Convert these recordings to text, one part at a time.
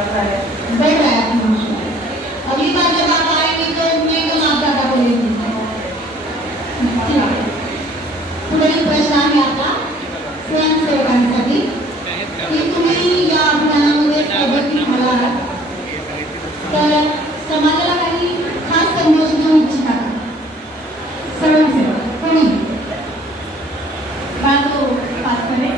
पड़ता है। बेड आया था मुझको अगली बार जब आप आएँगे तो मैं कल आप दादा को ले पुढे प्रश्न आहे आपला स्वयंसेवकांसाठी की तुम्ही या अभियानामध्ये सहभागी झाला आहात तर तो समाजाला काही खास संदेश देऊ इच्छिता स्वयंसेवक कोणी बाजू पाच करे।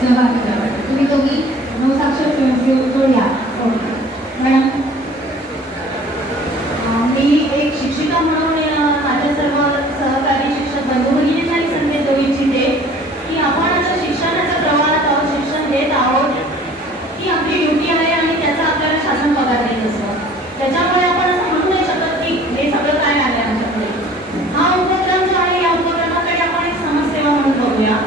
सहभागी शिक्षिका म्हणून माझ्या सर्व सहकारी शिक्षक बंधू भगिनींना आपण शिक्षणाच्या प्रवाहात शिक्षण देत आहोत की आपली ड्युटी आहे आणि त्याचा आपल्याला शासन पगार त्याच्यामुळे आपण असं नाही शकत की हे सगळं काय आलं आमच्याकडे हा उपक्रम आहे या उपक्रमाकडे आपण एक समाजसेवा म्हणून बघूया.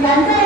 蓝队